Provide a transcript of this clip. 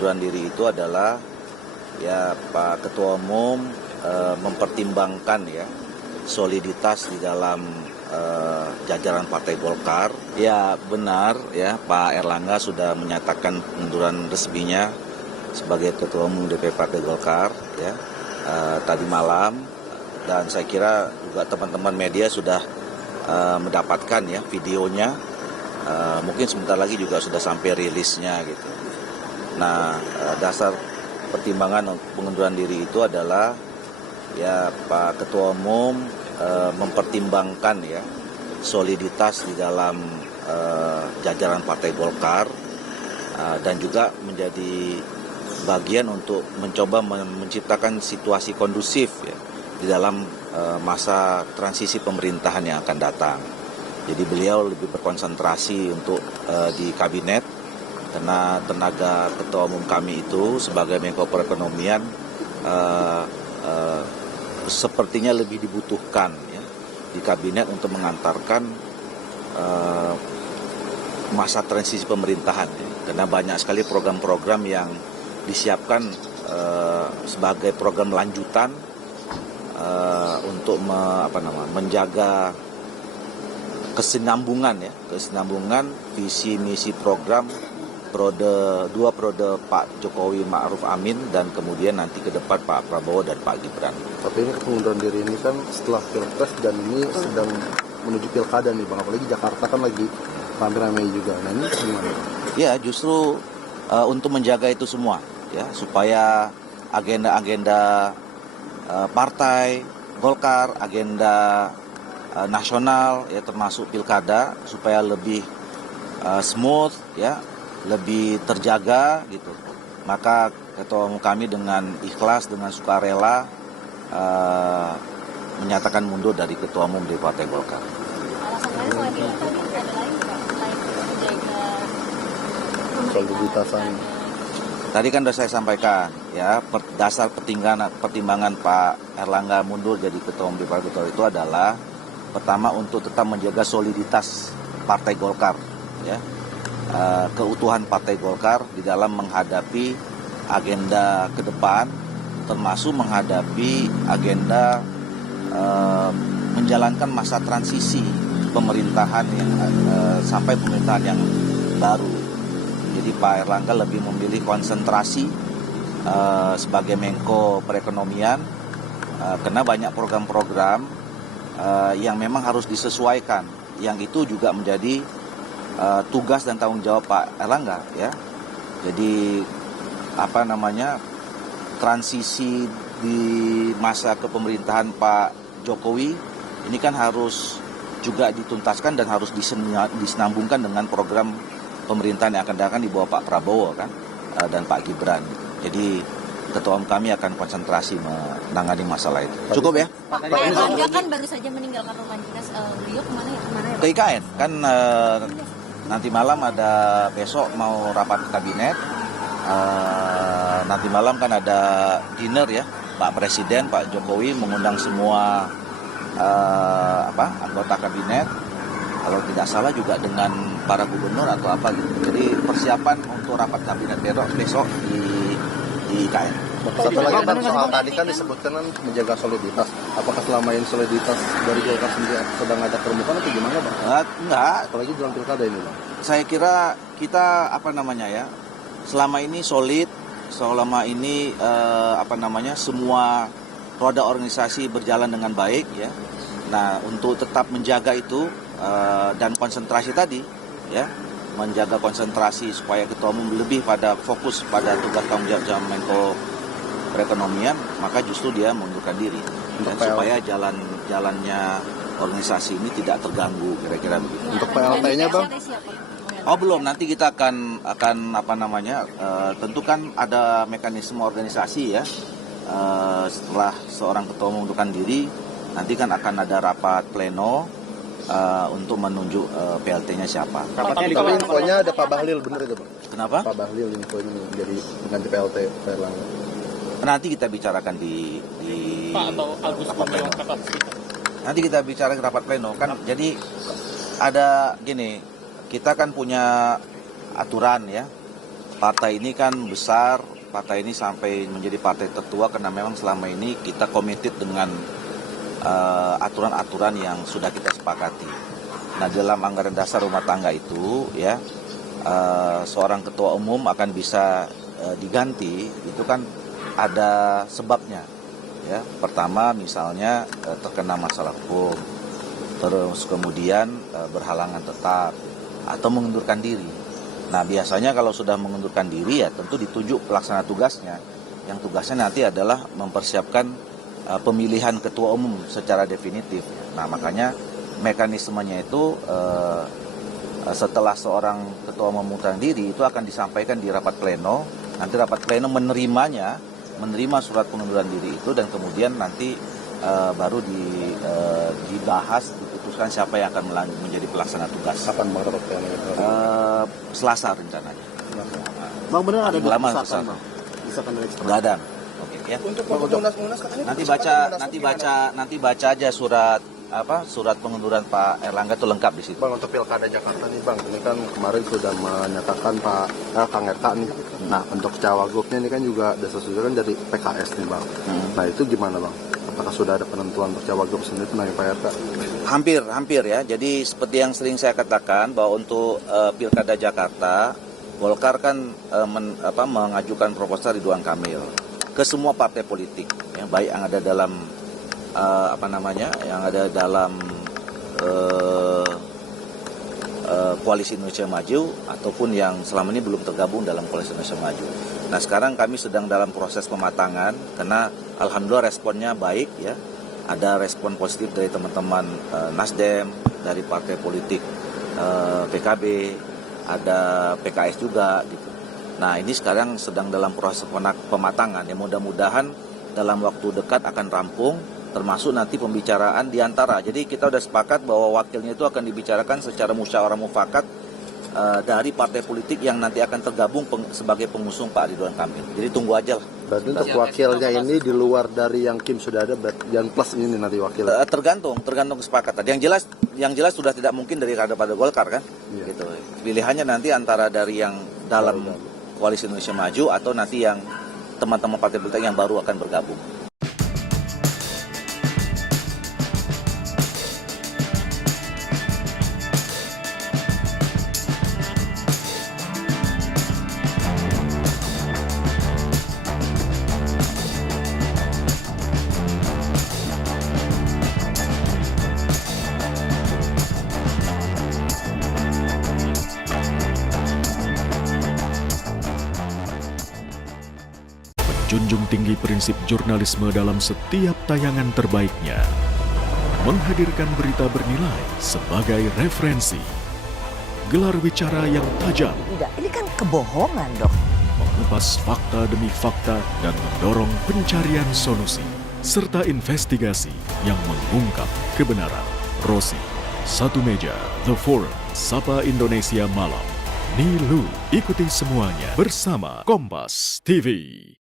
pengunduran diri itu adalah ya Pak Ketua Umum mempertimbangkan ya soliditas di dalam jajaran Partai Golkar. Ya benar ya Pak Erlangga sudah menyatakan pengunduran resminya sebagai Ketua Umum DPP Partai Golkar ya tadi malam, dan saya kira juga teman-teman media sudah mendapatkan ya videonya. Mungkin sebentar lagi juga sudah sampai rilisnya gitu. Nah, dasar pertimbangan pengunduran diri itu adalah ya Pak Ketua Umum mempertimbangkan ya soliditas di dalam jajaran Partai Golkar dan juga menjadi bagian untuk mencoba menciptakan situasi kondusif ya di dalam masa transisi pemerintahan yang akan datang. Jadi beliau lebih berkonsentrasi untuk di kabinet, karena tenaga ketua umum kami itu sebagai Menko Perekonomian sepertinya lebih dibutuhkan ya, di kabinet untuk mengantarkan masa transisi pemerintahan ya, karena banyak sekali program-program yang disiapkan sebagai program lanjutan untuk menjaga kesinambungan visi misi program dua periode Pak Jokowi Ma'ruf Amin dan kemudian nanti ke depan Pak Prabowo dan Pak Gibran. Tapi ini pengunduran diri ini kan setelah Pilpres dan ini sedang menuju pilkada nih Bang, apalagi Jakarta kan lagi rame-rame juga. Nah ini gimana? Ya justru untuk menjaga itu semua ya, supaya agenda-agenda partai Golkar, agenda nasional ya termasuk pilkada supaya lebih smooth ya, lebih terjaga gitu. Maka ketua umum kami dengan ikhlas, dengan sukarela menyatakan mundur dari ketua umum di Partai Golkar. Alasannya selain itu tadi ada lain nggak selain menjaga Soliditasan. Tadi kan sudah saya sampaikan ya, dasar pertimbangan Pak Erlangga mundur jadi ketua umum di Partai Golkar itu adalah pertama untuk tetap menjaga soliditas Partai Golkar ya, keutuhan Partai Golkar di dalam menghadapi agenda ke depan, termasuk menghadapi agenda menjalankan masa transisi pemerintahan yang sampai pemerintahan yang baru. Jadi Pak Erlangga lebih memilih konsentrasi sebagai Menko Perekonomian karena banyak program-program yang memang harus disesuaikan, yang itu juga menjadi tugas dan tanggung jawab Pak Erlangga ya. Jadi transisi di masa kepemerintahan Pak Jokowi ini kan harus juga dituntaskan dan harus disenambungkan dengan program pemerintahan yang akan datang di bawah Pak Prabowo kan dan Pak Gibran. Jadi ketua umum kami akan konsentrasi menangani masalah itu. Cukup ya? Pak Erlangga kan baru saja meninggalkan rumah dinas, beliau kemana ya? Ke IKN kan nanti malam ada, besok mau rapat kabinet, nanti malam kan ada dinner ya, Pak Presiden Pak Jokowi mengundang semua anggota kabinet, kalau tidak salah juga dengan para gubernur atau apa gitu. Jadi persiapan untuk rapat kabinet besok di IKN. Satu lagi kan soal tadi kan disebutkan kan menjaga soliditas. Apakah selama ini soliditas dari Golkar sendiri sedang ada permukaan atau gimana Bang? Enggak. Apalagi dalam pilkada ini Bang. Saya kira kita selama ini solid, selama ini semua roda organisasi berjalan dengan baik ya. Nah untuk tetap menjaga itu dan konsentrasi tadi ya, menjaga konsentrasi supaya ketua umum lebih pada fokus pada tugas tanggung jawab Menko Perekonomian, maka justru dia mengundurkan diri ya, supaya jalannya organisasi ini tidak terganggu, kira-kira begitu. Untuk PLT-nya Bang? Oh belum, nanti kita akan tentu kan ada mekanisme organisasi ya. Setelah seorang ketua umum mengundurkan diri, nanti kan akan ada rapat pleno untuk menunjuk PLT-nya siapa. Tapi infonya ada Pak Bahlil, benar itu Bang? Kenapa? Pak Bahlil infonya menjadi mengganti PLT Pak Erlangga. Nanti kita bicarakan di Pak atau Agus rapat pleno. Nanti kita bicara di rapat pleno kan. Jadi ada gini, kita kan punya aturan ya, partai ini kan besar, partai ini sampai menjadi partai tertua karena memang selama ini kita committed dengan aturan-aturan yang sudah kita sepakati. Nah, dalam anggaran dasar rumah tangga itu ya seorang ketua umum akan bisa diganti itu kan ada sebabnya. Ya, pertama misalnya terkena masalah hukum, terus kemudian berhalangan tetap atau mengundurkan diri. Nah, biasanya kalau sudah mengundurkan diri ya tentu ditunjuk pelaksana tugasnya. Yang tugasnya nanti adalah mempersiapkan pemilihan ketua umum secara definitif. Nah, makanya mekanismenya itu setelah seorang ketua umum mengundurkan diri itu akan disampaikan di rapat pleno. Nanti rapat pleno menerima surat pengunduran diri itu dan kemudian nanti baru dibahas, diputuskan siapa yang akan menjadi pelaksana tugas. Kapan Bang rapat pleno? Selasa rencananya. Bang, benar ada Lama desakan, Selasa. Bang? Desakan dari eksternal. Nggak ada. Oke, ya. Untuk munas katanya Nanti baca aja surat pengunduran Pak Erlangga itu lengkap di situ. Bang, untuk Pilkada Jakarta nih Bang, ini kan kemarin sudah menyatakan Kang Eka nih. Nah, untuk Cawagupnya ini kan juga desas-desusan dari PKS nih Bang. Nah, itu gimana Bang? Apakah sudah ada penentuan untuk Cawagup sendiri mengenai Pak Eka? Hampir ya. Jadi seperti yang sering saya katakan bahwa untuk Pilkada Jakarta, Golkar kan mengajukan proposal Ridwan Kamil ke semua partai politik, ya, baik yang ada dalam yang ada dalam Koalisi Indonesia Maju ataupun yang selama ini belum tergabung dalam Koalisi Indonesia Maju. Nah, sekarang kami sedang dalam proses pematangan karena alhamdulillah responnya baik ya. Ada respon positif dari teman-teman Nasdem, dari partai politik PKB, ada PKS juga gitu. Nah, ini sekarang sedang dalam proses pematangan ya, mudah-mudahan dalam waktu dekat akan rampung, termasuk nanti pembicaraan di antara. Jadi kita sudah sepakat bahwa wakilnya itu akan dibicarakan secara musyawarah mufakat dari partai politik yang nanti akan tergabung sebagai pengusung Pak Ridwan Kamil. Jadi tunggu aja lah. Berarti untuk wakilnya ini di luar dari yang Kim sudah ada, yang plus ini nanti wakil. Tergantung kesepakatan. Yang jelas sudah tidak mungkin dari kader Partai Golkar kan. Iya. Gitu. Pilihannya nanti antara dari yang dalam Koalisi Indonesia Maju atau nanti yang teman-teman partai politik yang baru akan bergabung. Junjung tinggi prinsip jurnalisme dalam setiap tayangan terbaiknya. Menghadirkan berita bernilai sebagai referensi. Gelar bicara yang tajam. Tidak, ini kan kebohongan dong. Mengupas fakta demi fakta dan mendorong pencarian solusi. Serta investigasi yang mengungkap kebenaran. Rosi, Satu Meja, The Forum, Sapa Indonesia Malam. Nilu, ikuti semuanya bersama Kompas TV.